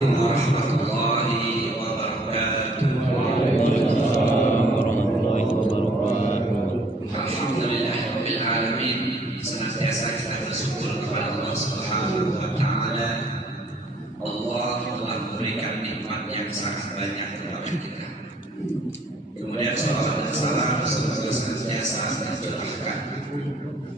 warahmatullahi wabarakatuh. Alhamdulillahirabbil alamin. Senantiasa kita bersyukur kepada Allah Subhanahu wa taala. Allah telah memberikan nikmat yang sangat banyak kepada kita. Kemudian salawat dan salam semoga senantiasa tercurahkan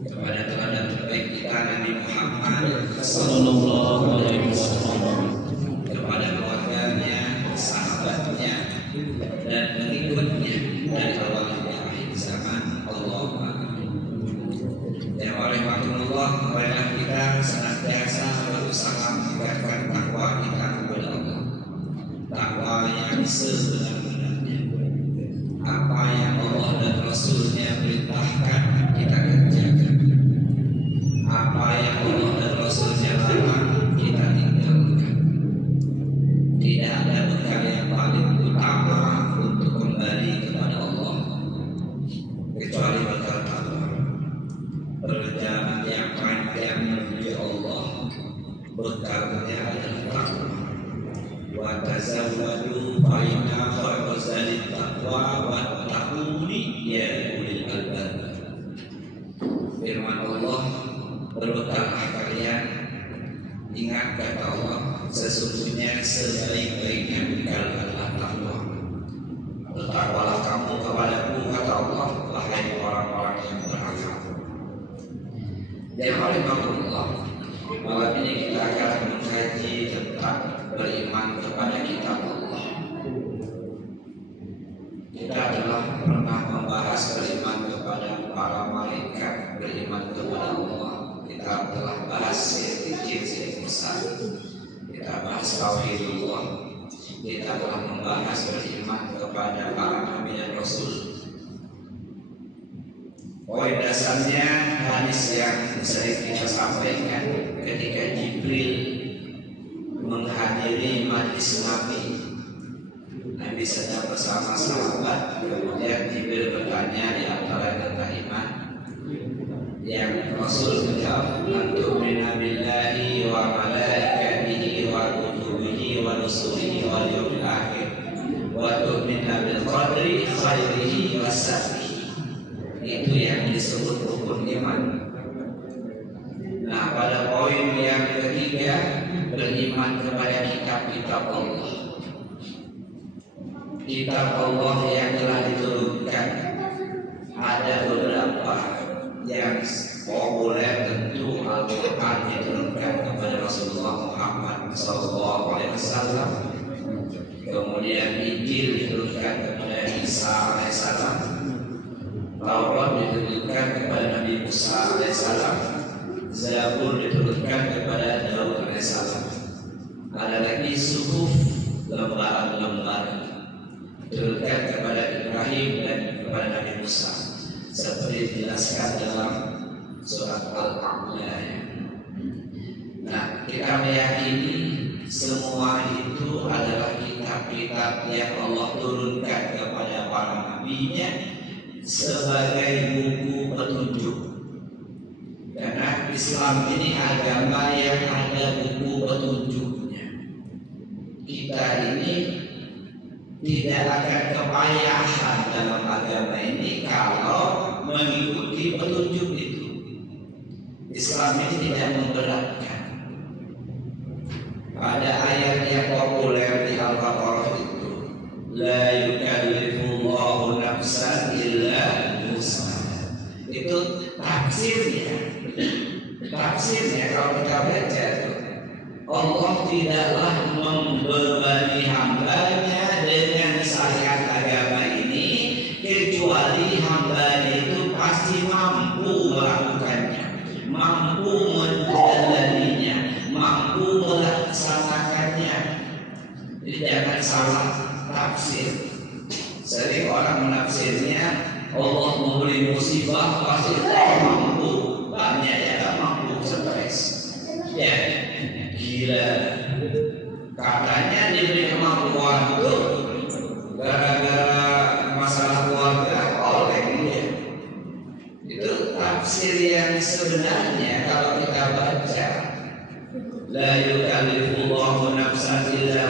kepada teladan terbaik kita Nabi Muhammad sallallahu alaihi wasallam, kepada keluarganya, sahabatnya, dan pengikutnya dari awal hingga akhir zaman. Allahumma amin. Ya warahmatullah, marilah kita senantiasa berusaha meningkatkan takwa kita kepada Allah, takwa yang sebenar-benarnya. Apa yang Allah dan Rasulnya perintahkan kita kerjakan, apa yang Allah dan Rasulnya larang kita tinggalkan. Tidak ada bekal yang paling utama untuk kembali kepada Allah kecuali bekal takwa. Perjalanan yang panjang menuju Allah, bekalnya adalah takwa. Wa tazawwadu fa inna khairaz zadi taqwa wattaquni ya ulil albab. Firman Allah, berbekallah kalian, ingat kata Allah, sesungguhnya sebaik-baiknya bekal adalah takwa. Bertakwalah kamu kepadaku, kata Allah, wahai orang-orang yang berakal. Yang Allah, malam ini kita akan mengkaji tentang beriman kepada kitab Allah. Kita telah pernah membahas beriman kepada para malaikat, beriman kepada Allah. Kita telah bahas sedikit besar. Kita bahas tauhidullah. Kita telah membahas beriman kepada para nabi dan rasul. Poin dasarnya hadis yang sering kita sampaikan ketika Jibril menghadiri majlis Nabi. Nabi sedang bersama sahabat, kemudian Jibril bertanya di antara tentang iman. Yang Rasul menjawab, "Antumina billahi wa malaikatihi wa kutubihi wa rusulihi wal yawmil akhir wa tu'mina bil qadri khairihi wa syarrihi." Itu yang disebut rukun iman. Nah, pada poin yang ketiga, beriman kepada kitab-kitab Allah. Kitab Allah yang telah diturunkan ada beberapa yang populer, tentu Al-Quran diturunkan kepada Rasulullah Muhammad SAW. Kemudian Injil diturunkan kepada Isa alaihissalam, Taurat diturunkan kepada Nabi Musa alaihissalam, Zabur diturunkan kepada Daud alaihissalam. Ada lagi suhuf, lembaran-lembaran diturunkan kepada Ibrahim dan kepada Nabi Musa, seperti dijelaskan dalam surat Al-A'la. Nah, kita meyakini semua itu adalah kitab-kitab yang Allah turunkan kepada para nabinya sebagai buku petunjuk. Karena Islam ini agama yang ada buku petunjuknya. Kita ini tidak akan kepayahan dalam agama ini kalau mengikuti petunjuk itu. Islam ini tidak memberatkan. Ada ayat yang populer di Al-Baqarah itu, la yukallifullahu nafsan illa wus'aha. Itu tafsirnya. Tafsirnya kalau kita baca itu, Allah tidaklah membebani hambanya dengan syariat agama ini kecuali hamba itu pasti mampu melakukannya, mampu menjalaninya, mampu melaksanakannya. Jadi jangan salah tafsir. Sering orang menafsirnya Allah memberi musibah pasti mampu, banyak yang mampu, stres. Ya, gila. Katanya diberi kemampuan itu gara-gara masalah keluarga oleh dia. Itu tafsir yang sebenarnya kalau kita baca, la yukallifullahu nafsan illa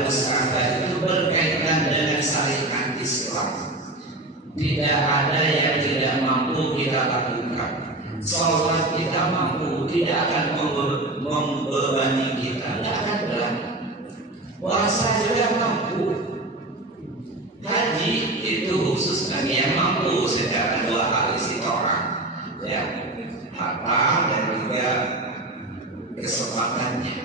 tidak ada yang tidak mampu kita lakukan. Sholat kita mampu, tidak akan membebani kita, tidak akan berat. Puasa juga mampu. Haji itu khusus bagi yang mampu secara 2 hal istiqomah, ya, harta dan juga kesempatannya,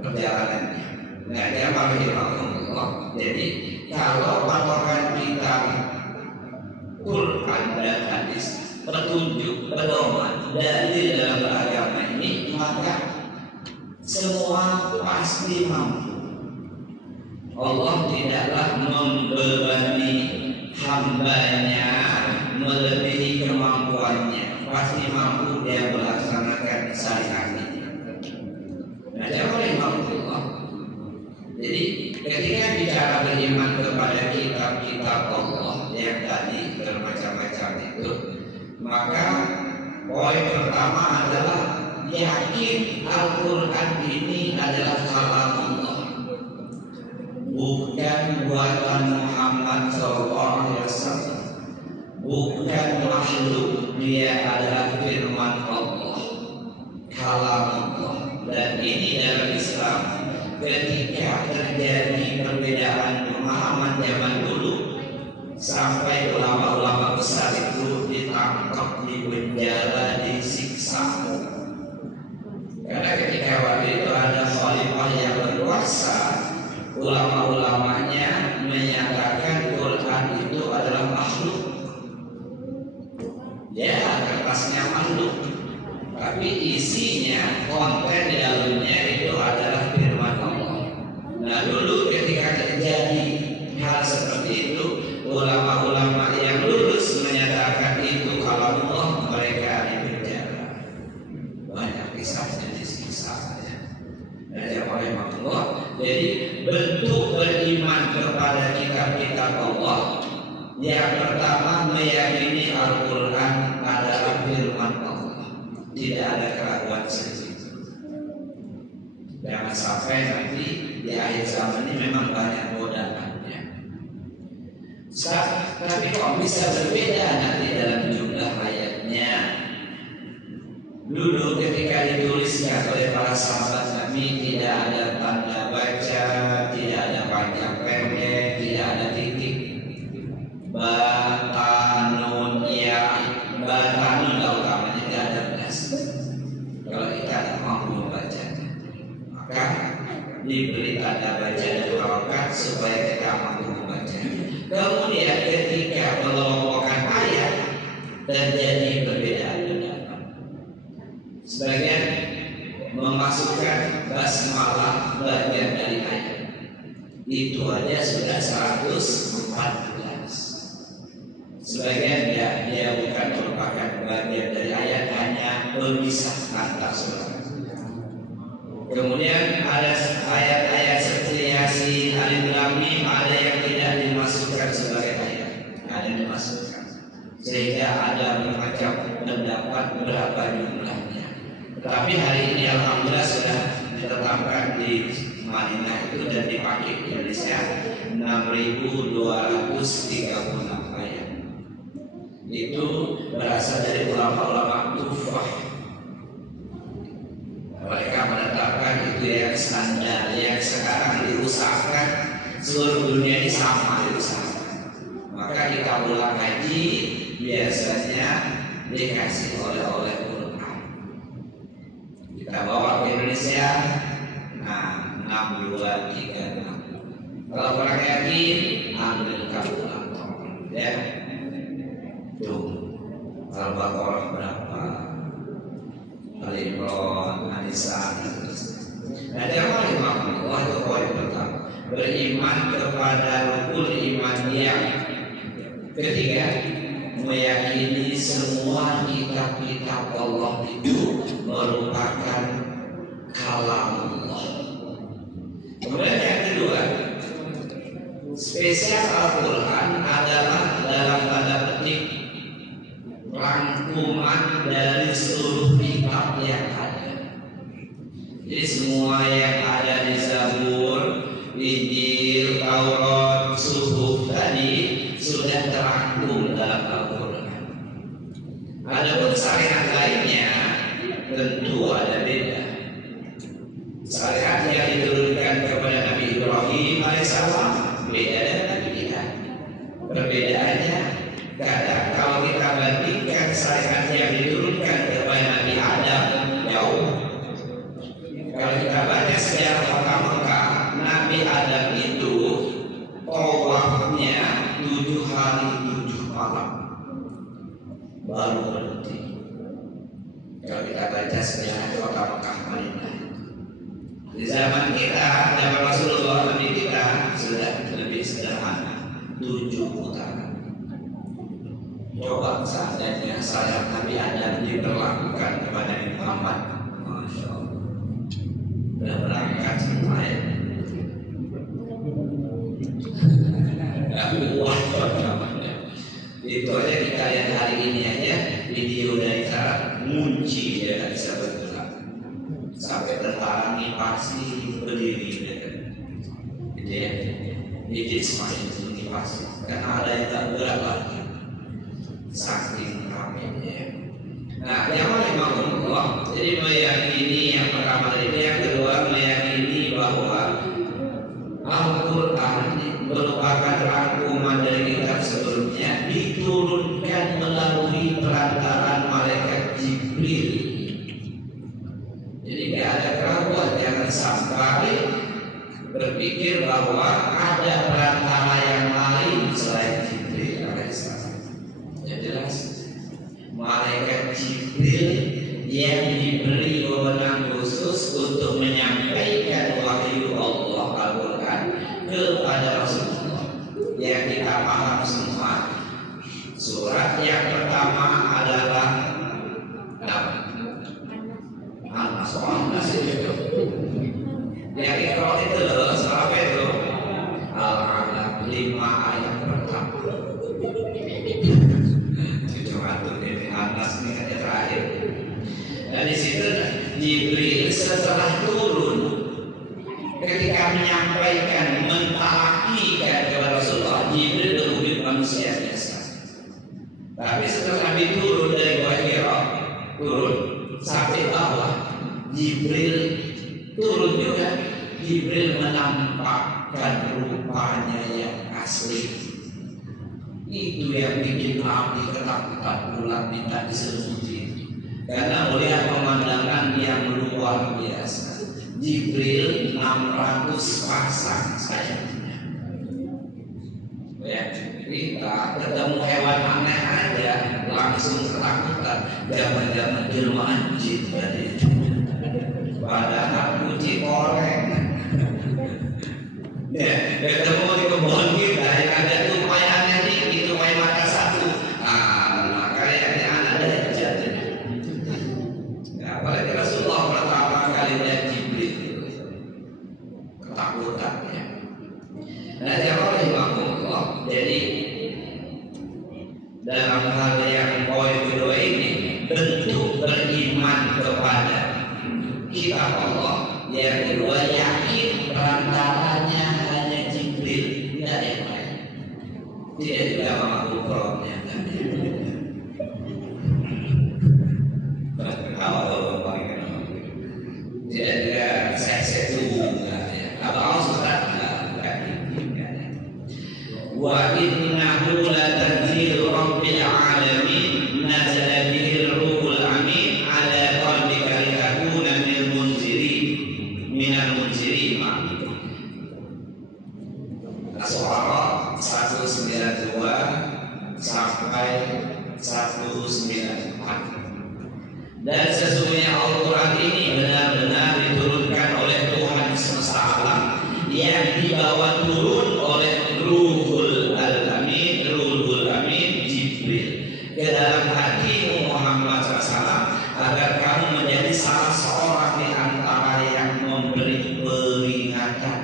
perjalanannya. Nah, dia Allah. Jadi kalau patokan kita Quran dan hadis, petunjuk, pedoman, dalil dalam beragama ini, maka semua pasti mampu. Allah tidaklah membebani hambanya melebihi kemampuannya. Pasti mampu dia melaksanakan syariatnya. Nah, dia boleh mampu Allah. Jadi ketika bicara beriman kepada kitab-kitab Allah yang tadi bermacam-macam itu, maka poin pertama adalah yakin Al-Quran ini adalah kalam Allah, bukan buatan Muhammad SAW, bukan makhluk, dia adalah firman Allah, kalam Allah. Dan ini dalam Islam, ketika terjadi perbedaan pemahaman zaman dulu, sampai ulama-ulama besar itu ditangkap, dipenjara, disiksa. Karena ketika waktu itu ada khalifah yang berkuasa, ulama-ulamanya menyatakan Quran itu adalah makhluk. Ya, kertasnya makhluk, tapi isinya, konten di dalamnya itu adalah firman Allah. Nah, dulu ketika terjadi hal seperti itu, ulama-ulama yang lurus menyatakan itu kalau Allah, mereka dipenjara. Banyak kisahnya disiksa, ya. Dan oleh Allah. Jadi bentuk beriman kepada kitab-kitab Allah, yang pertama meyakini Al-Quran adalah firman Allah, tidak ada keraguan sedikit. Jangan sampai nanti di akhir zaman ini memang banyak godaannya. Tapi kok bisa berbeda nanti dalam jumlah ayatnya? Dulu ketika dituliskan oleh para sahabat Nabi, tidak ada tanda baca, tidak ada panjang pendek, tidak ada titik. Batanun, ya, batanun utamanya tidak ada belas. Kalau kita tidak mampu membacanya, maka diberi tanda baca dan harokat supaya kita mampu membacanya. Kemudian ketika mengelompokkan ayat, terjadi perbedaan pendapat. Sebagian memasukkan basmalah bagian dari ayat, itu aja sudah 114. Sebagian dia bukan merupakan bagian dari ayat, hanya pemisah antar surat. Kemudian ada ayat-ayat seperti Yasin, Alif Lam Mim, ada yang tidak dimasukkan sebagai ayat, ada yang dimasukkan, sehingga ada bermacam pendapat berapa jumlahnya. Tetapi hari ini alhamdulillah sudah ditetapkan di Madinah itu dan dipakai di Indonesia 6.236 ayat. Itu berasal dari ulama-ulama Kufah. Mereka menetapkan itu yang standar, yang sekarang diusahakan seluruh dunia ini sama diusahakan. Maka kita pulang haji biasanya dikasih oleh-oleh Quran. Kita bawa ke Indonesia, nah 6, 2, 3, 6. Kalau orang yakin, ambil kalkulator, ya. Tuh, Al-Baqarah berapa? Al-Imran, An-Nisa, dan seterusnya. Nah, dia boleh Allah itu poin pertama. Beriman kepada rukun iman yang ketiga, meyakini semua kitab-kitab Allah itu merupakan kalam Allah. Kemudian yang kedua, spesial Al-Quran adalah dalam tanda petik rangkuman dari seluruh kitab yang ada. Jadi semua yang ada di Zabur, Injil, Taurat, Suhuf tadi sudah terangkum dalam Al-Quran. Adapun syariat lainnya tentu ada beda. Syariat yang diturunkan kepada Nabi Ibrahim alaihissalam beda dengan Nabi kita. Perbedaannya kadang kalau kita bandingkan syariat yang diturunkan kepada Nabi Adam jauh. Kalau kita baca sejarah kota Mekah, Nabi Adam itu tawafnya 7 hari 7 malam baru berhenti. Kalau kita baca sejarah kota Mekah Madinah, di zaman kita, zaman Rasulullah Nabi kita sudah lebih sederhana, 7 putaran. Coba seandainya syariat Nabi Adam diberlakukan kepada Nabi Muhammad, Masya Allah, udah berangkat semuanya. Itu aja kita lihat hari ini aja video dari cara ngunci dia nggak bisa bergerak sampai terhalangi pasti berdiri kan. Gitu ya, dikit semakin tinggi pasti karena ada yang tak bergerak lagi saking ramainya. Nah, yang paling Allah jadi meyakini yang pertama ini, yang kedua meyakini bahwa Al-Quran merupakan rangkuman dari kitab sebelumnya diturunkan melalui perantaraan malaikat Jibril. Jadi tidak ada keraguan, jangan sampai berpikir bahwa ada perantara yang lain selain Jibril alaihissalam. Yang jelas malaikat Jibril yang diberi wewenang khusus untuk menyampaikan wahyu Allah Al-Quran kepada Rasulullah yang kita paham semua. Surat yang pertama adalah Al-Nas itu. Yang Iqra itu adalah surat apa itu? Al-Alaq, 5 ayat pertama. Itu atur ini Al-Nas ini kan yang terakhir. Dan di situ Jibril setelah turun ketika menyampaikan, mentalakikan kepada Rasulullah, Jibril berwujud manusia biasa. Tapi setelah Nabi turun dari Gua Hira, turun sampai bawah, Jibril turun juga. Jibril menampakkan rupanya yang asli. Itu yang bikin Nabi ketakutan pulang minta diselimuti. Karena melihat pemandangan yang luar biasa. Jibril 600 pasang sayapnya. Ya, kita ketemu hewan aneh aja langsung ketakutan. Zaman-zaman jelmaan jin tadi. Padahal kucing goreng. Ya, ketemu di kebun kita yang ada tumpayannya tinggi, tumpayan mata satu. Nah, kayaknya anak dajjal. Apalagi Rasulullah pertama kali lihat Jibril ketakutannya. Nah, Allah. Jadi dalam hal yang poin kedua ini, bentuk beriman kepada kitab Allah. Yang kedua, yakin perantaranya hanya Jibril, tidak ada yang lain. Tidak juga mampu Qur'annya. Tidak juga saya juga ya. Apa sudah enggak. Wa innahu la tanzilu rabbil alamin nazala bihi ruhul amin ala qalbika litakuna minal munzirin. As-Surah 192 sampai 194. Dan sesungguhnya Al-Quran ini benar-benar diturunkan oleh Tuhan semesta alam, yang dibawa turun oleh Ruhul Amin Jibril ke dalam hatimu Muhammad SAW, agar kamu menjadi salah seorang di antara yang memberi peringatan.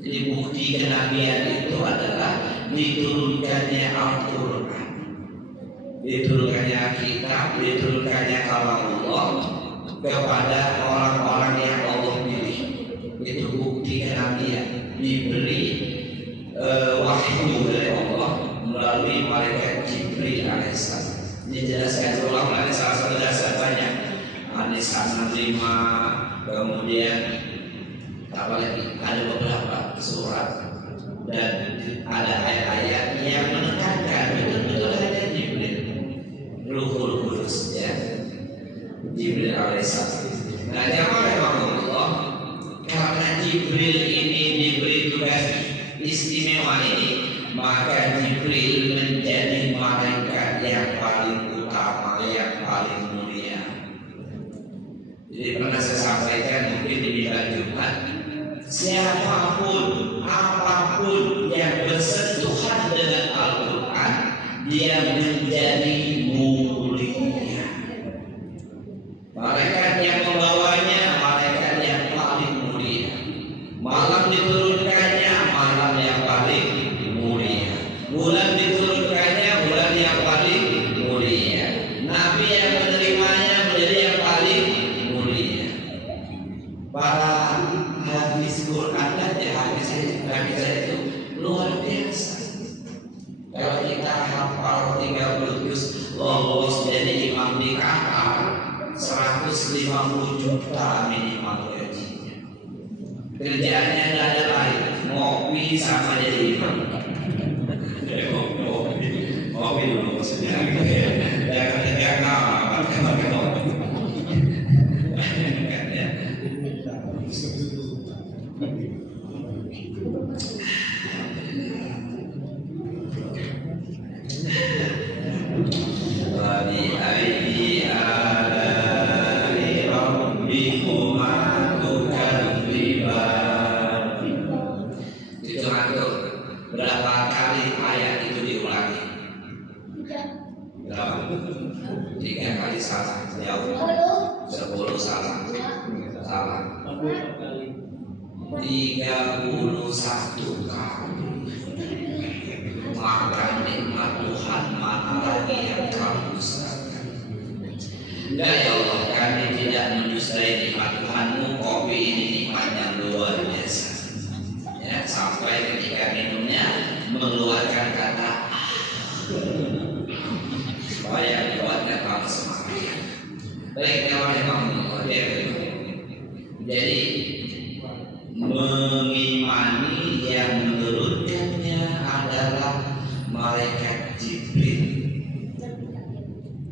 Jadi bukti kenabian itu adalah diturunkannya Al-Quran, diturunkannya kitab, diturunkannya kalam Allah kepada orang-orang yang Allah pilih. Itu bukti kenabian, diberi wahyu dari Allah melalui malaikat Jibril alaihissalam. Dijelaskan ulama ada salah satu dasar banyak. An-Nisa 65, kemudian apalagi ada beberapa surat dan ada ayat-ayat yang menekankan betul-betul ada Jibril, Ruhul Qudus, ya, Jibril alaihissalam. Nah, jamaah Allah, karena Jibril ini diberi tugas istimewa ini, maka Jibril menjadi malaikat yang paling utama, yang paling mulia. Jadi pernah saya sampaikan mungkin di mimbar Jumat, siapapun, apapun yang bersentuhan dengan Al-Quran, dia menjadi mulia. Malaikat yang membawanya, malaikat yang paling mulia. Malam diturunkannya, malam yang paling mulia. Bulan diturunkannya, bulan yang paling mulia. Nabi yang menerimanya menjadi yang paling mulia. Para hadis Quran dan hadis itu luar biasa. Kalau kita hafal 30 juz, lolos jadi imam di Qatar, 150 juta minimal gajinya. Kerjaannya nggak ada lain, ngopi sama jadi imam. Ngopi dulu maksudnya. Jangan apa berapa kali ayat itu diulangi? Berapa? 3 kali salah, jauh. 10 salah, salah. 31 kali. Maka nikmat Tuhan mana lagi yang kamu dustakan? Enggak ya Allah, kami tidak mendustai nikmat Tuhanmu. Kopi ini nikmat yang luar biasa. Ya, sampai ketika minumnya mengeluarkan kata supaya buatnya kamu semangat. Baik, jadi mengimani yang menurunkannya adalah malaikat Jibril.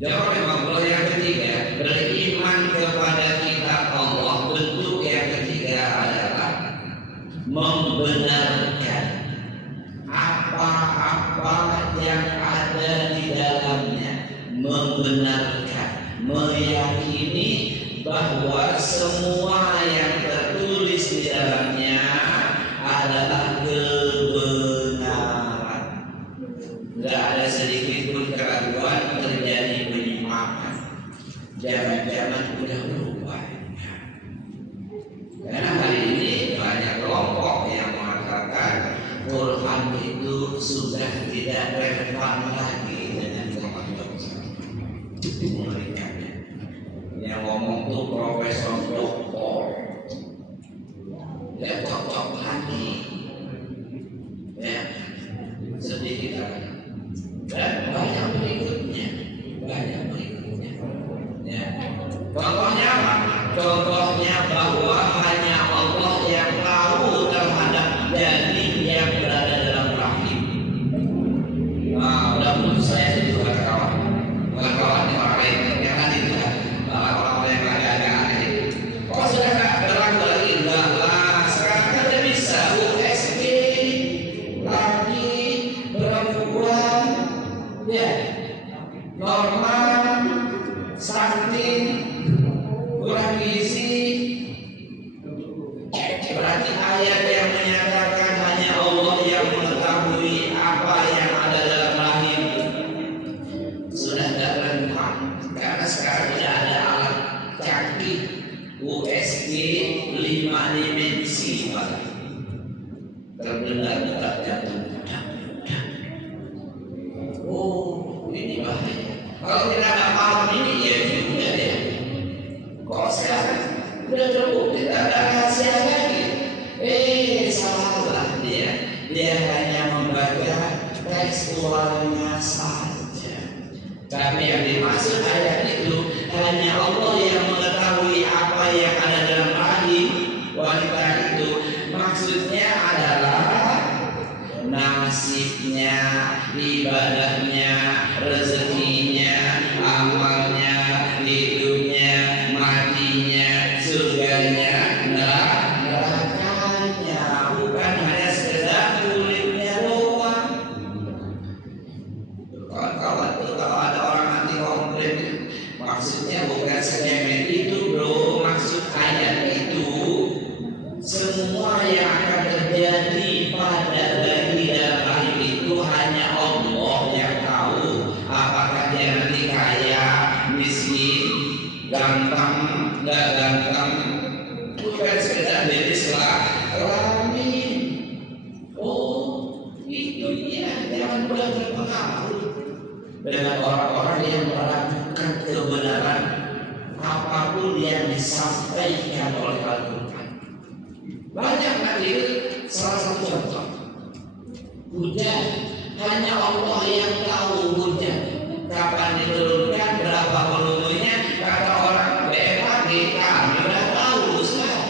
Jawab Allah yang ketiga, beriman kepada kitab Allah. Bentuk yang ketiga adalah membenarkan apa-apa yang ada di dalamnya, membenarkan, meyakini bahwa semua yang tertulis di dalamnya adalah kebenaran. Tidak ada sedikit pun keraguan, terjadi penyimpangan. Jangan-jangan sudah berubah. Karena hari ini banyak kelompok yang mengatakan Quran itu sudah tidak relevan lagi dengan zaman mengerikannya. Yang ngomong tuh profesor doktor, tidak cocok lagi, ya, sedikit lagi. Dan banyak berikutnya, ya. Contohnya apa? Contohnya bahwa hanya Allah yang tahu terhadap janin yang berada dalam rahim. Nah, udah menurut saya itu bukan kawan yang orang lain, yang tadi itu kan orang-orang yang agak aneh. Kok sudah nggak berlaku lagi? Enggak lah, sekarang kan udah bisa USG lagi perempuan, ya, normal, stunting, kurang gizi. Berarti ayat yang menyatakan hanya Allah yang mengetahui apa yang ada dalam rahim sudah tidak relevan, karena sekarang sudah ada alat canggih USG 5 dimensi, terdengar jantung. Oh, ini bahaya. Kalau kita tidak paham ini, ya juga ya. Kok sekarang sudah terbukti tidak ada rahasia lagi? Salah dia. Dia hanya membaca tekstualnya saja. Tapi yang dimaksud ayat itu hanya Allah yang mengetahui apa yang ada dalam rahim wanita itu. Maksudnya adalah nasibnya, ibadahnya, rezekinya, amalnya, hidupnya, matinya, surganya, nerakanya, bukan hanya sekedar kulitnya doang. Kawan-kawan tuh kalau ada orang anti komplain, maksudnya bukan sejenis itu bro. Maksud ayat itu semua yang akan terjadi pada bayi dalam rahim itu hanya Allah yang tahu. Apakah dia nanti kaya, miskin, ganteng, nggak ganteng, bukan sekedar beres lah. Oh, itu dia. Jangan mudah terpengaruh dengan orang-orang yang meragukan kebenaran apapun yang disampaikan oleh Al-Quran. Banyak nanti salah satu contoh hujan, hanya Allah yang tahu hujan kapan diturunkan, berapa volumenya. Kata orang BMKG, kami udah tahu Ustaz.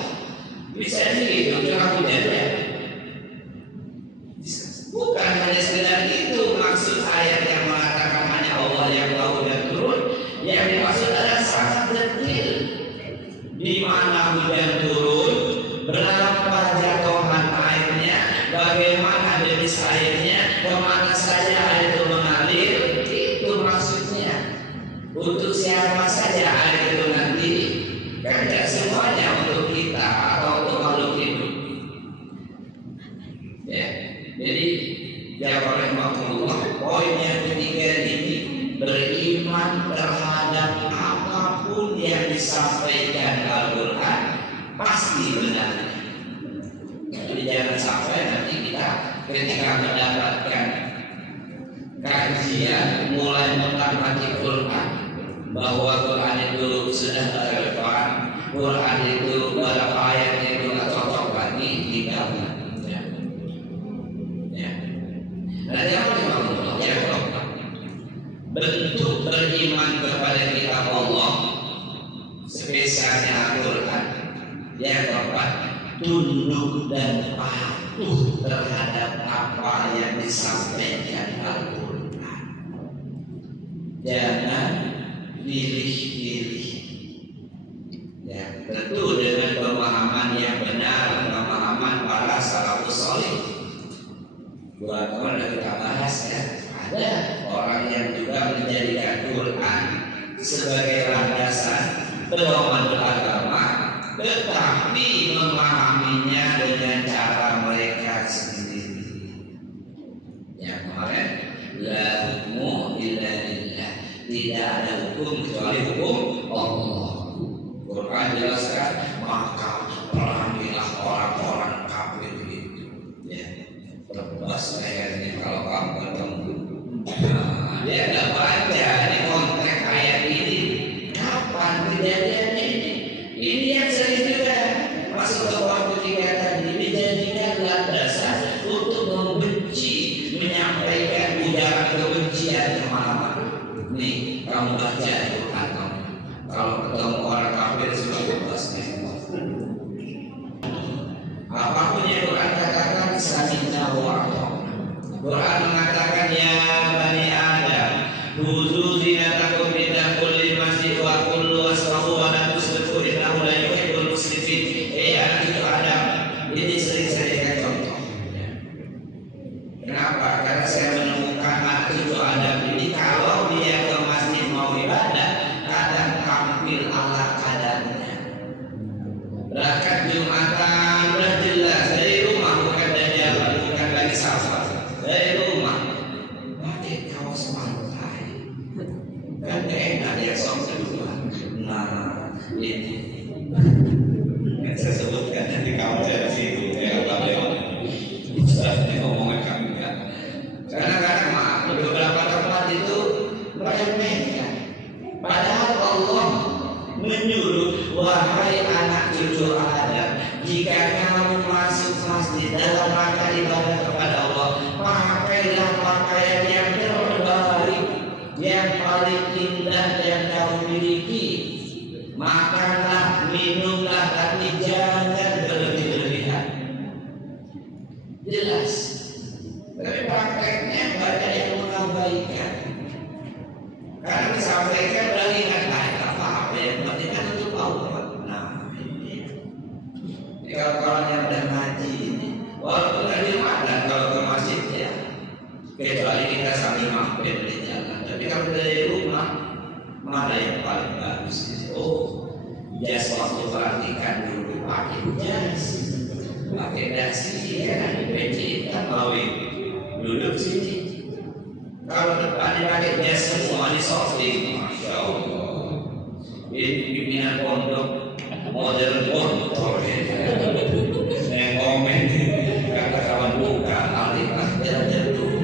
Bisa gitu curah hujannya. Bukan hanya sekedar itu maksud ayat yang mengatakan hanya Allah yang tahu dan turun. Yang dimaksud adalah sangat detail. Di mana hujan turun, berapa jatuhan airnya, bagaimana debit airnya, kemana saja air itu mengalir. Itu maksudnya. Untuk siapa saja air itu nanti, kan tidak semuanya untuk kita atau untuk makhluk hidup. Ya, jadi jawab rahimahullah, poin yang ketiga ini beriman terhadap apapun yang disampaikan Al-Quran pasti benar. Jadi jangan sampai nanti kita ketika mendapatkan kajian mulai mengamati Quran bahwa Quran itu sudah relevan, Quran itu berapa ayatnya itu nggak cocok lagi, tidak. Nah, yang bentuk beriman kepada kitab Allah spesialnya Al-Quran. Yang keempat, tunduk dan patuh terhadap apa yang disampaikan Al-Quran. Jangan pilih-pilih. Ya, tentu dengan pemahaman yang benar, pemahaman para salafus salih. Buat orang yang kita bahas ya, ada orang yang juga menjadikan Quran sebagai landasan pedoman beragama, tetapi memahaminya dengan cara mereka sendiri. Yang kemarin, la hukmu illa lillah, tidak ada hukum kecuali hukum Allah. Quran jelaskan, maka perangilah orang-orang kafir itu. Ya. Terbas ayatnya kalau kamu ketemu. Dia nggak baca di konteks ayat ini. Kapan kejadiannya ini? Ini yang sering juga masuk ke waktu 3 tadi dijadikan landasan untuk membenci, menyampaikan ujaran kebencian kemana-mana. Nih, kamu baca Quran kamu. Kalau ketemu orang kafir sudah bebas. Apapun yang Quran katakan, sami'na wa ata'na. Quran mengatakan ya bani Adam, khuzu zinatakum inda kulli masjid wa kullu wasrafu wa la tusrifu innahu la yuhibbul musrifin. Ya itu Adam. Ini sering saya berikan contoh. Kenapa? Karena saya menemukan cucu Adam ini kalau dia ke masjid mau ibadah, kadang tampil ala kadarnya. Berangkat Jumatan udah jelas dari rumah, bukan dari jalan, bukan lagi safar, dari rumah pakai kaos pantai kan enak dia sok kedua. Nah ini yang saya sebutkan nanti kamu dari situ apa lewat ini omongan kami kan. Kadang-kadang maaf beberapa tempat itu meremehkan, padahal Allah menyuruh, wahai anak cucu Adam, jika kamu masuk masjid dalam rangka ibadah kepada Allah, pakailah pakaian paling indah yang kau miliki. Makanlah, minumlah, tapi jangan berlebih-lebihan. Jelas. Tapi prakteknya banyak yang mengabaikan. Karena disampaikan dari apa yang penting kan untuk Allah. Nah, ini. Kalau yang udah ngaji ini, walaupun dari mana kalau ke masjid ya, kecuali kita sambil mampir di jalan. Tapi kalau dari rumah, mana yang paling bagus? Oh, jas waktu perhatikan dulu pakai jas, pakai dasi kan di peci kan mau duduk sini. Kalau depan dipakai jas semua di softing, masya Allah. Ini pimpinan pondok modern pondok. Yang komen kata kawan buka alihkan jalan dulu.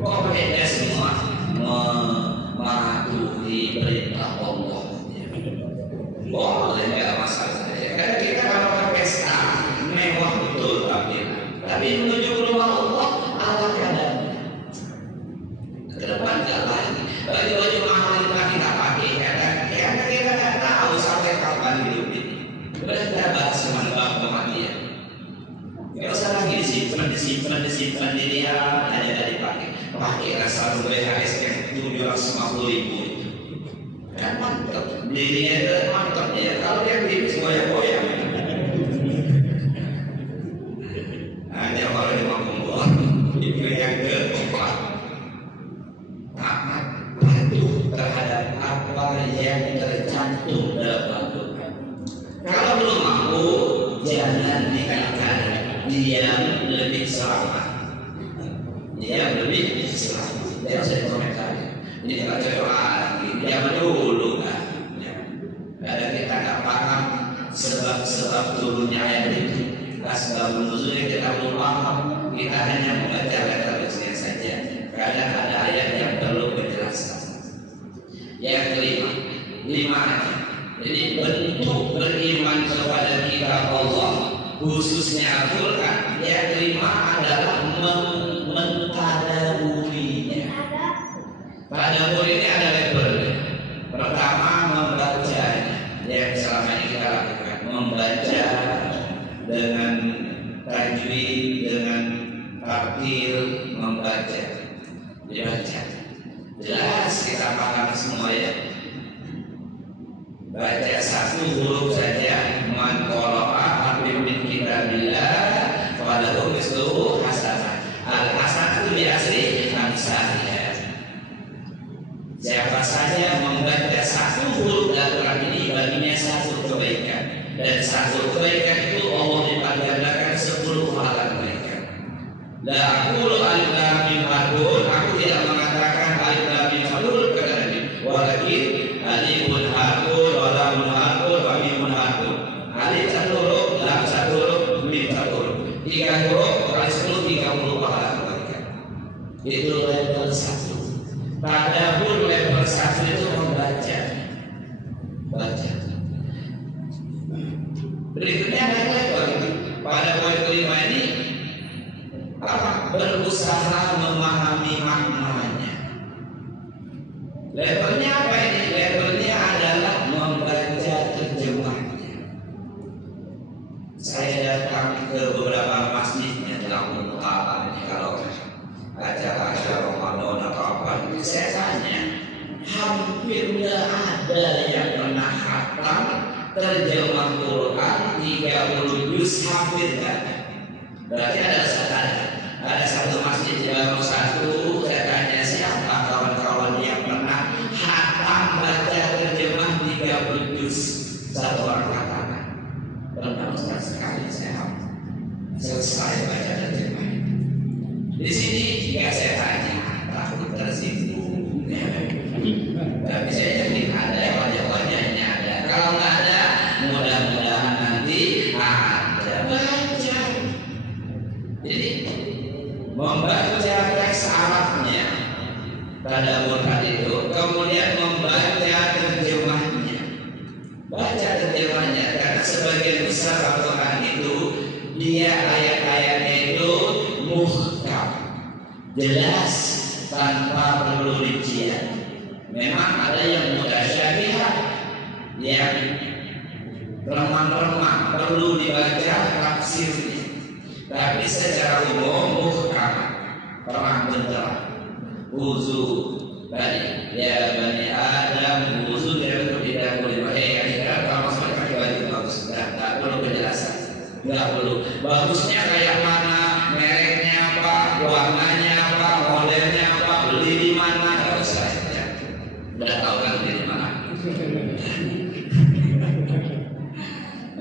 Kok pakai jas semua mematuhi perintah Allah. Boleh nggak masalah. Karena kita kalau pakai pesta mewah betul tapi menuju rumah Allah ala kadarnya. Ke depan nggak lagi. Baju mahal kita pakai karena kita nggak tahu sampai kapan hidup ini. Udah kita bahas kemana kematian. Nggak usah lagi disimpan dia hanya dari pakai satu BHS yang 750.000. Kan mantap, dirinya itu mantap ya. Kalau dia tipis goyang-goyang. Hanya kalau dia mau membuat itu yang keempat. Taat patuh terhadap apa yang tercantum dalam Al-Quran. Kalau belum mampu, jangan dikatakan diam lebih selamat. Diam lebih selamat. Dia harus dikomentari. Ini tidak cocok lagi. Zaman dulu kan. Karena kita nggak paham sebab turunnya ayat itu. Asbabun nuzulnya kita belum paham. Kita hanya membaca kata-katanya saja. Kadang ada ayat yang perlu penjelasan. Yang kelima. Jadi bentuk beriman kepada kitab Allah, khususnya Al-Quran. Yang kelima adalah mentadaburinya. Tadabbur ini ada levelnya. Pertama membacanya, yang selama ini kita lakukan, membaca dengan tajwid, dengan tartil, membaca, dibaca. Jelas kita paham semua ya. Baca satu huruf saja, man qara'a harfin min kitabillah falahu misluhu hasanah. Al hasanatu bi asri amsalha. Siapa saja membaca satu huruf Al-Quran ini baginya satu kebaikan, dan satu kebaikan itu Allah dipanjangkan 10 pahala kebaikan. La aqulu alif lam mim harfun, aku tidak mengatakan alif lam mim harfun kata Nabi, walakin alifun harfun wa lamun harfun wa mimun harfun. Alif satu huruf, lam satu huruf, mim satu huruf. 3 huruf kali 10 30 pahala kebaikan. Itu level 1. Tadabbur level 1 itu membaca. Berikutnya ada level pada poin kelima ini apa? Berusaha memahami maknanya. Levelnya apa ini? Levelnya adalah membaca terjemahnya. Saya datang ke beberapa masjidnya dalam Mu'ala ini kalau acara-acara Ramadan atau apa, saya tanya, hampir tidak ada yang pernah khatam terjemah Quran 30 juz, hampir tidak ada. Berarti ada satu masjid di baru satu. Saya tanya siapa kawan-kawan yang pernah khatam baca terjemah 30 juz, satu orang katakan pernah Ustaz sekali saya selesai baca terjemah. Di sini jika saya tanya takut tersinggung, tapi saya yakin ada wajah-wajahnya ada. Kalau nggak ada, mudah-mudahan nanti ada. Baca. Jadi membaca teks Arabnya tadabbur tadi itu, kemudian membaca terjemahnya. Baca terjemahnya karena sebagian besar Al-Quran itu dia ayat-ayatnya itu muhkam, jelas tanpa perlu rincian. Memang ada yang mutasyabihat, yang remang-remang perlu dibaca tafsirnya. Tapi secara umum muhkam, terang benderang. Wuzu tadi, ya bani Adam, wuzu tidak boleh pakai. Kalau sampai pakai baju bagus, tidak perlu penjelasan, nggak perlu. Bagusnya kayak mana, mereknya apa, warnanya apa, modelnya apa, beli di mana, nggak usah. Ya. Udah tahu kan beli di mana.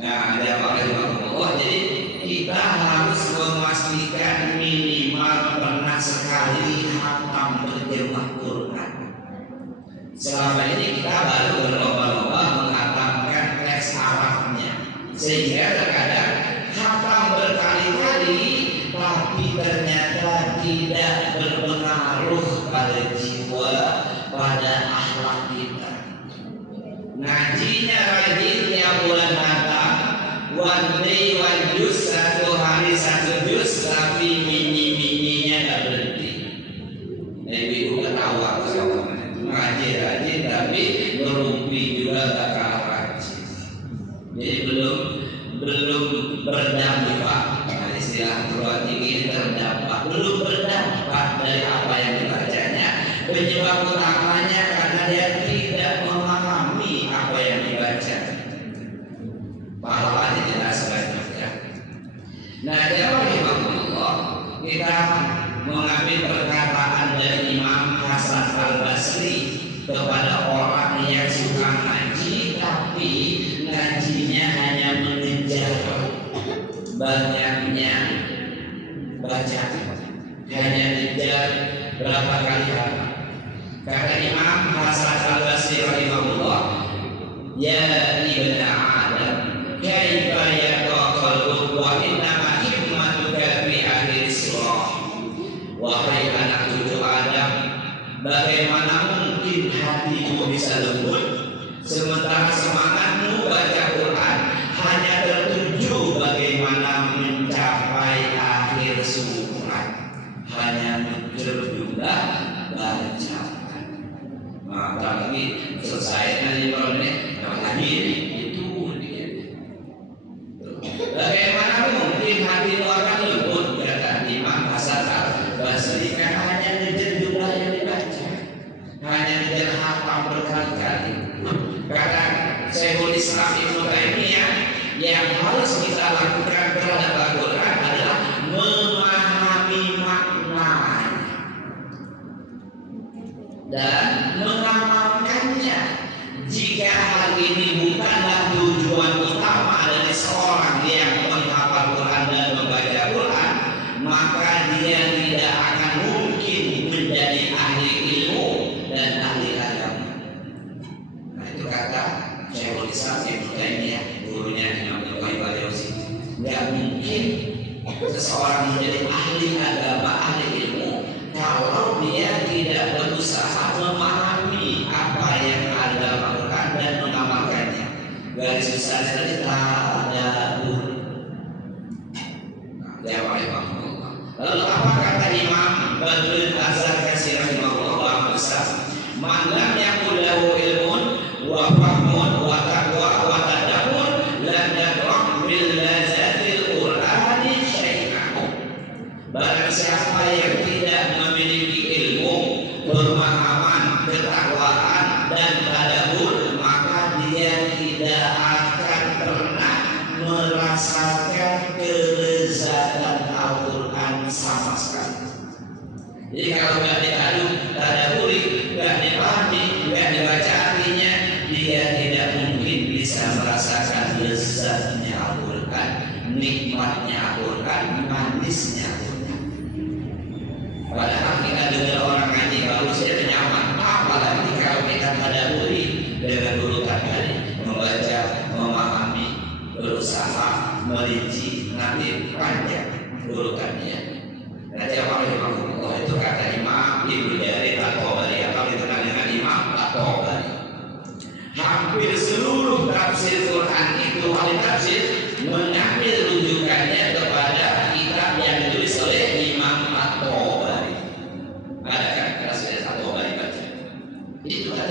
Nah, ada Allah. Jadi kita harus memastikan minimal pernah sekali hatam berjemaah Quran. Selama ini kita baru berlomba-lomba menghatamkan teks Arabnya, sehingga terkadang hatam berkali-kali, tapi ternyata tidak berpengaruh pada jiwa, pada akhlak kita. Ngajinya rajin tiap bulan hatam, one day one juz, satu hari satu juz, tapi mini-mininya nggak berhenti. Ibu ketawa kalau ngaji rajin tapi merumpi juga gak kalah rajin. Jadi belum berdampak. Nah, istilah perguruan tinggi terdampak, belum berdampak dari apa yang dibacanya. Penyebab utamanya karena dia tidak memahami apa yang dibaca. Pahala dijelaskan ya. Nah, rahimahullah, kita mengambil perkataan dari Imam Hasan Al-Basri kepada orang yang suka ngaji tapi ngajinya hanya mengejar banyaknya baca, hanya mengejar berapa kali hafal. Kata Imam Hasan Al-Basri rahimahullah, ya ibn Adam, kaifa yaqulu wa innama himmatuka fi akhir surah. Wahai anak cucu Adam, bagaimana mungkin hatimu bisa lembut sementara semangatmu baca Quran hanya tertuju bagaimana mencapai akhir surat, hanya mengejar jumlah bacaan. Maka lagi selesai nanti lagi itu dia. Bagaimana mungkin hatimu akan lembut, kata Imam Hasan Al-Basri, karena hanya ngejar jumlah yang dibaca, hanya ngejar hafal berkali-kali. Kata Syekhul Islam Ibnu Taimiyah, yang harus kita lakukan terhadap Al-Quran adalah memahami maknanya dan mengamalkannya. Jika hal ini bukanlah tujuan utama dari seorang yang menghafal Quran dan membaca Quran, maka dia tidak akan mungkin menjadi ahli ilmu dan ahli agama. Nah, itu kata Syekhul Islam Ibnu Taimiyah, gurunya Imam Al-Qayyim al-Jauziyah. Tidak mungkin seseorang menjadi ahli agama, ahli ilmu, kalau dia tidak berusaha memahami apa yang ada dalam Al-Quran dan mengamalkannya. Garis besarnya tadi tadabbur. Lalu apa kata Imam Badrul Az-Zarkashi rahimahullah besar? Man lam yakul lahu ilmun wa fahmun wa taqwa wa tadabbur lam yadrak bil lazatil Qur'ani syai'an. Barang siapa yang tidak memiliki ilmu, pemahaman, ketakwaan dan tadabbur, maka dia tidak akan pernah merasakan kelezatan Al-Quran sama sekali. Jadi kalau nggak tadabburi, nggak dipahami, nggak dibaca artinya, dia tidak mungkin bisa merasakan lezatnya Al-Quran, nikmatnya Al-Quran, manisnya Al-Quran. Padahal kita dengar orang ngaji bagus ya nyaman, apalagi kalau kita tadabburi dengan urutan tadi, membaca, memahami, berusaha, merinci, nanti panjang urutannya. Nah, Allah itu kata Imam Ibnu Jarir At-Tabari, atau dikenal dengan Imam At-Tabari. Hampir seluruh tafsir Quran itu ahli tafsir mengambil rujukannya kepada kitab yang ditulis oleh Imam At-Tabari. Ada kan tafsir At-Tabari baca? Itu kan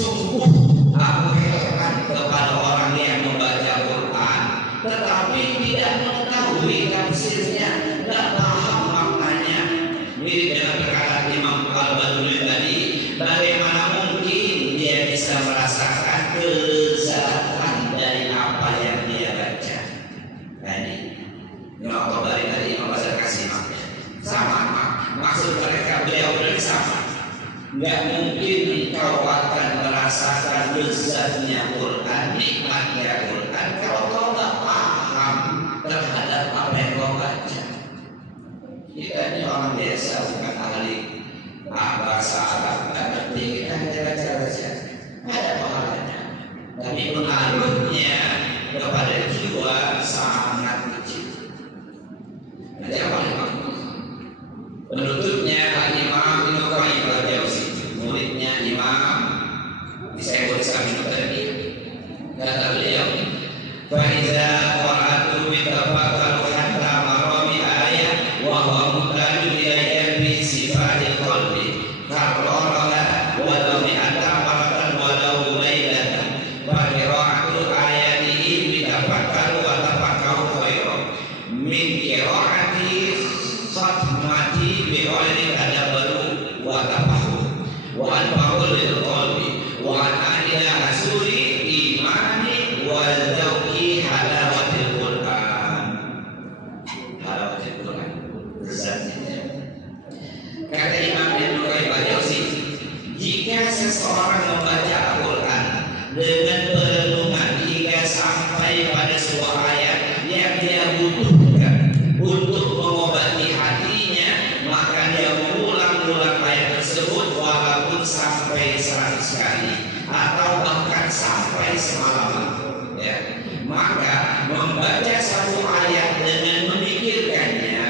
Sungguh aku heran kepada orang yang membaca Quran tetapi tidak mengetahui tafsirnya, tidak paham maknanya. Mirip dengan perkataan Imam Al-Badruli tadi, bagaimana mungkin dia bisa merasakan kelezatan dari apa yang dia baca. Nah ini Imam Al-Badruli tadi, Imam Al-Badruli kasih makna sama, maksud mereka beliau sama. Nggak mungkin engkau akan merasakan lezatnya Quran, nikmatnya Quran kalau kau nggak paham terhadap apa yang kau baca. Kita ini orang biasa, bukan ahli bahasa Arab, nggak ngerti, kita hanya baca-baca, ada pahalanya. Tapi pengaruhnya kepada jiwa sangat kecil. Nanti apa Imam? Penutupnya Imam Ibnu Qayyim al-Jauziyah, muridnya Imam saya boleh sampaikan tadi. Kata beliau, "Faiza qara'tu bi tafakkur hatta marami ayat wa huwa mutalib ilayya bi sifatil qalbi qarrara wa law mi'ata maratan wa law laylatan wa qira'atu ayatihi bi tafakkur wa tafakkur khairan min qira'ati khatmati bi ghairi tadabbaru wa tafahum wa anfa'u lil qalbi wa anila hasuri imani wal dauki halawatil Quran." Halawatil Quran lezatnya. Kata Imam Ibnu Qayyim al-Jauziyah, jika seseorang membaca Al-Quran dengan perenungan hingga sampai pada sebuah ayat yang dia butuhkan untuk mengobati hatinya, maka dia mengulang-ulang ayat tersebut walaupun sampai 100 kali atau bahkan sampai semalaman, ya. Maka membaca satu ayat dengan memikirkannya,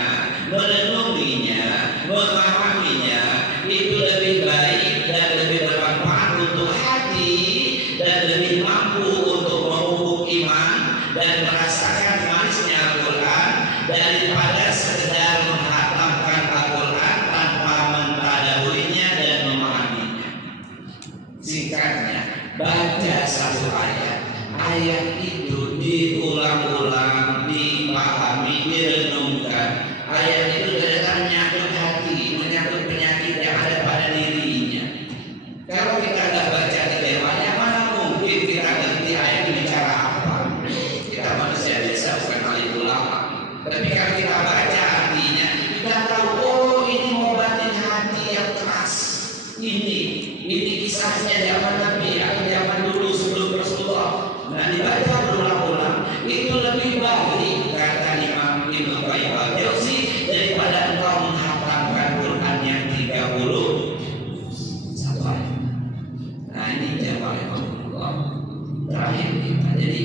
merenunginya, memahaminya itu lebih baik dan lebih bermanfaat untuk hati dan lebih mampu untuk memupuk iman dan merasakan manisnya Al-Quran daripada sekedar menghatamkan Al-Quran tanpa mentadabburinya dan memahaminya. Singkatnya, baca satu ayat itu diulang-ulang, dipahami, direnungkan. Ayat itu ternyata menyangkut hati, menyangkut penyakit yang ada pada dirinya. Kalau kita tidak baca terjemahannya, mana mungkin kita ngerti ayat ini bicara apa? Kita manusia biasa, bukan ahli ulama. Tapi kalau kita baca artinya, kita tahu, oh ini ngobatin hati yang keras. Ini kisahnya zaman Nabi atau zaman dulu sebelum Rasulullah. Nah, dibaca berulang-ulang itu lebih baik, kata Imam Ibnu Qayyim al-Jauziyah, daripada engkau menghafalkan Quran yang 31 ayat. Nah, ini jamaah Allah terakhir kita. Jadi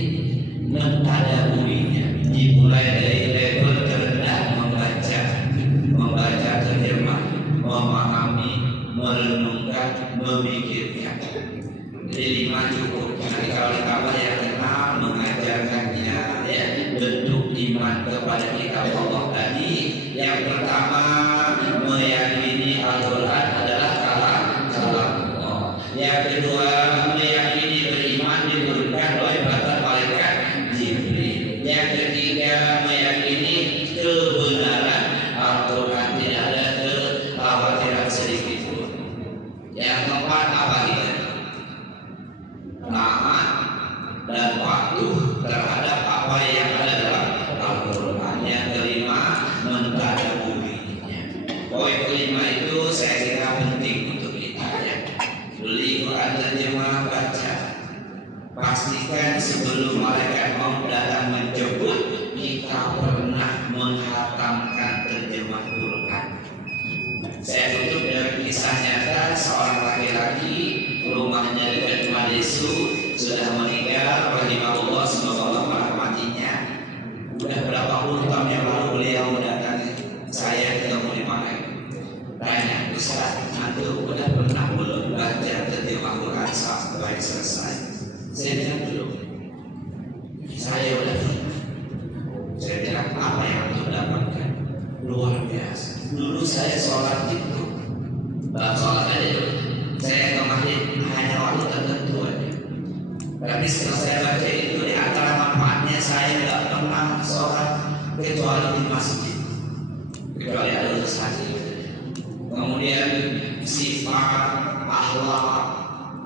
mentadabburinya dimulai dari level terendah, membaca terjemah, memahami, merenungkan, memikirkan. Jadi 5 cukup. Nanti kalau ditambah yang kenal, mengajarkannya, ya, bentuk iman kepada kitab Allah tadi. Yang pertama, meyakini Al-Quran adalah kalam Allah. Yang kedua, meyakini beriman diturunkan oleh malaikat Jibril. Yang ketiga, meyakini kebenaran Al-Quran, tidak ada kekhawatiran sedikit pun. Yang keempat, apa itu? Taat dan patuh terhadap apa yang ada dalam Al-Quran. Yang kelima, mentadabburinya. Poin kelima itu saya kira penting untuk kita, ya. Beli Quran terjemah, baca. Pastikan sebelum malaikat maut datang menjemput, kita pernah menghatamkan terjemah Quran. Saya tutup dengan kisah nyata seorang laki-laki, rumahnya dekat Madesu, sudah meninggal, rahimahullah, semoga Allah merahmatinya. Udah berapa puluh tahun yang lalu beliau mendatangi saya, ketemu di mana? Tanya, Ustaz, antum udah pernah belum baca terjemah Quran sampai selesai? Saya bilang belum. Saya udah pernah. Saya bilang, apa yang antum dapatkan? Luar biasa. Dulu saya sholat itu, sholat aja dulu. Saya ke masjid hanya waktu tertentu. Tapi setelah saya baca itu, di antara manfaatnya saya tidak pernah sholat kecuali di masjid, kecuali ada urusan. Kemudian sifat akhlak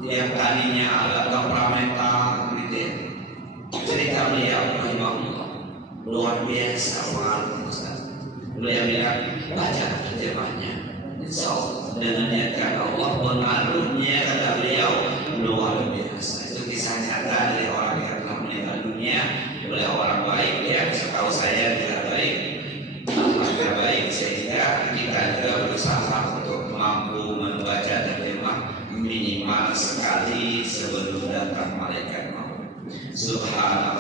yang tadinya agak temperamental gitu ya. Cerita beliau rahimahullah luar biasa orang Ustaz. Beliau bilang baca terjemahnya, insya Allah dengan niatkan Allah pengaruhnya kata beliau luar biasa. Itu kisah nyata dari orang yang telah meninggal dunia. Beliau orang baik ya, setahu saya dia baik, akhlaknya baik, sehingga kita juga berusaha untuk mampu membaca terjemah minimal sekali sebelum datang malaikat maut. Subhanallah.